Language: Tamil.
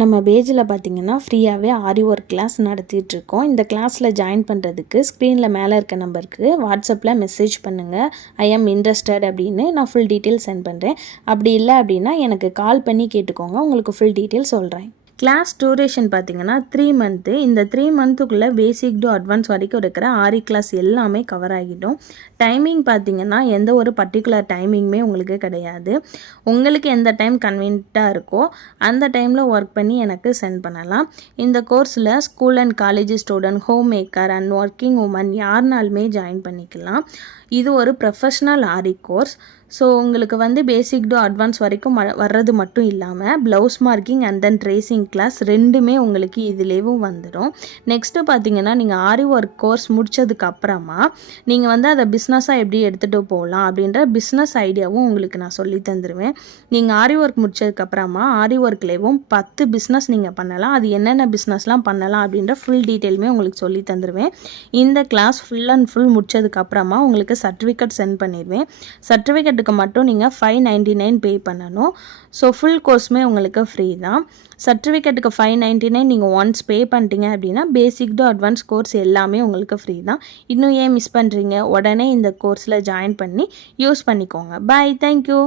நம்ம பேஜில் பார்த்தீங்கன்னா ஃப்ரீயாகவே ஆரி ஒர்க் கிளாஸ் நடத்திட்டுருக்கோம். இந்த கிளாஸில் ஜாயின் பண்ணுறதுக்கு ஸ்க்ரீனில் மேலே இருக்க நம்பருக்கு வாட்ஸ்அப்பில் மெசேஜ் பண்ணுங்கள். ஐ ஆம் இன்ட்ரெஸ்டட் அப்படின்னு நான் ஃபுல் டீட்டெயில் சென்ட் பண்ணுறேன். அப்படி இல்லை அப்படின்னா எனக்கு கால் பண்ணி கேட்டுக்கோங்க, உங்களுக்கு ஃபுல் டீட்டெயில் சொல்கிறேன். கிளாஸ் டூரேஷன் பார்த்தீங்கன்னா 3 மந்த்து. இந்த 3 மந்த்துக்குள்ளே பேசிக் டு அட்வான்ஸ் வரைக்கும் இருக்கிற ஆரி கிளாஸ் எல்லாமே கவர் ஆகிடும். டைமிங் பார்த்தீங்கன்னா எந்த ஒரு பர்டிகுலர் டைமிங்குமே உங்களுக்கு கிடையாது. உங்களுக்கு எந்த டைம் கன்வீனியண்ட்டாக இருக்கோ அந்த டைமில் ஒர்க் பண்ணி எனக்கு சென்ட் பண்ணலாம். இந்த கோர்ஸில் school and college student, home maker and working woman யாருனாலுமே ஜாயின் பண்ணிக்கலாம். இது ஒரு ப்ரொஃபஷ்னல் ஆரி கோர்ஸ். ஸோ உங்களுக்கு வந்து பேசிக் டு அட்வான்ஸ் வரைக்கும் வர்றது மட்டும் இல்லாமல் blouse marking and then tracing class ரெண்டுமே உங்களுக்கு இதுலேயும் வந்துடும். நெக்ஸ்ட்டு பார்த்தீங்கன்னா நீங்கள் ஆரி ஒர்க் கோர்ஸ் முடித்ததுக்கு அப்புறமா நீங்கள் வந்து அதை பிஸ்னஸாக எப்படி எடுத்துகிட்டு போகலாம் அப்படின்ற பிஸ்னஸ் ஐடியாவும் உங்களுக்கு நான் சொல்லி தந்துடுவேன். நீங்கள் ஆரி ஒர்க் முடித்ததுக்கப்புறமா ஆரி ஒர்க்லேயும் 10 பிஸ்னஸ் நீங்கள் பண்ணலாம். அது என்னென்ன பிஸ்னஸ்லாம் பண்ணலாம் அப்படின்ற ஃபுல் டீட்டெயிலுமே உங்களுக்கு சொல்லி தந்துடுவேன். இந்த கிளாஸ் ஃபுல் அண்ட் ஃபுல் முடித்ததுக்கப்புறமா உங்களுக்கு சர்டிஃபிகேட் சென்ட் பண்ணிடுவேன். சர்டிஃபிகேட்டுக்கு மட்டும் நீங்கள் 599 பே பண்ணணும். ஸோ ஃபுல் கோர்ஸுமே உங்களுக்கு ஃப்ரீ தான். சர்டிஃபிகேட்டுக்கு 599 நீங்கள் ஒன்ஸ் பே பண்ணிட்டீங்க அப்படின்னா பேசிக் டு அட்வான்ஸ் கோர்ஸ் எல்லாமே உங்களுக்கு ஃப்ரீ தான். இன்னும் ஏன் மிஸ் பண்ணுறீங்க? உடனே இந்த கோர்ஸில் ஜாயின் பண்ணி யூஸ் பண்ணிக்கோங்க. பாய், தேங்க்யூ.